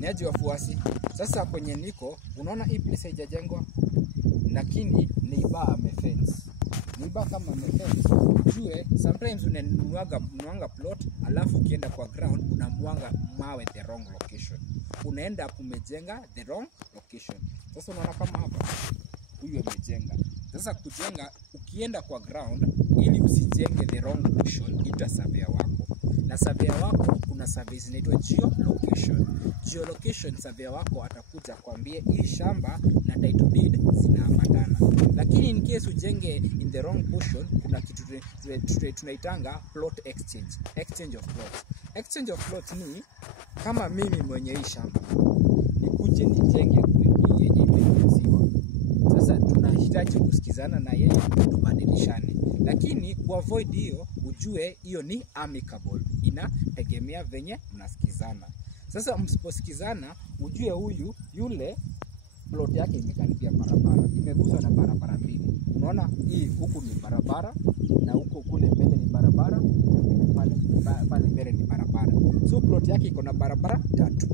Niaje wafuasi. Sasa kwenye niko unaona hii place haijajengwa, lakini neighbor amefence. Neighbor kama amefence, ujue sometimes unanuanga plot alafu ukienda kwa ground unamuanga mawe the wrong location. Unaenda kumejenga the wrong location. Sasa unaona kama hapa huyu amejenga. Sasa kujenga ukienda kwa ground ili usijenge the wrong location, ita surveyor wako. Na surveyor wako kuna surveys zinaitwa geolocation. Geolocation surveyor wako atakuja kwambie hii shamba na title deed zinaambatana. Lakini in case ujenge in the wrong portion, kuna kitu tunaitanga plot exchange. Exchange of plots. Exchange of plots ni kama mimi mwenye hii shamba nikuje nijenge hii yenye imeziwa. Sasa tunahitaji kusikizana na yeye tubadilishane. Lakini kuavoid hiyo, ujue hiyo ni amicable. Inategemea venye mnasikizana. Sasa msiposikizana, ujue yule plot yake imekaribia barabara. Imeguswa na barabara mbili. Unaona hii huku ni barabara na huko kule mbele ni barabara, pale mbele ni barabara. So plot yake iko na barabara 3.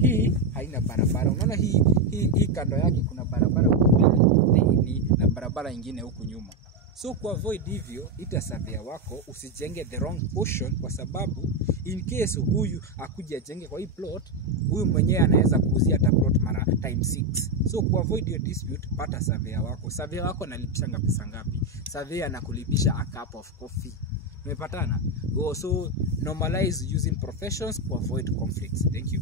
Hii haina barabara. Unaona hii kando yake kuna barabara mbele na barabara nyingine huku nyuma. So kuavoid hivyo, ita surveyor wako usijenge the wrong portion, kwa sababu in case huyu akuja jenge kwa hii plot, huyu mwenyewe anaweza kuuzia hata plot mara times 6. So kuavoid your dispute, pata surveyor wako. Surveyor wako analipishanga pesa ngapi? Surveyor anakulipisha a cup of coffee. Umepatana? So normalize using professions to avoid conflicts. Thank you.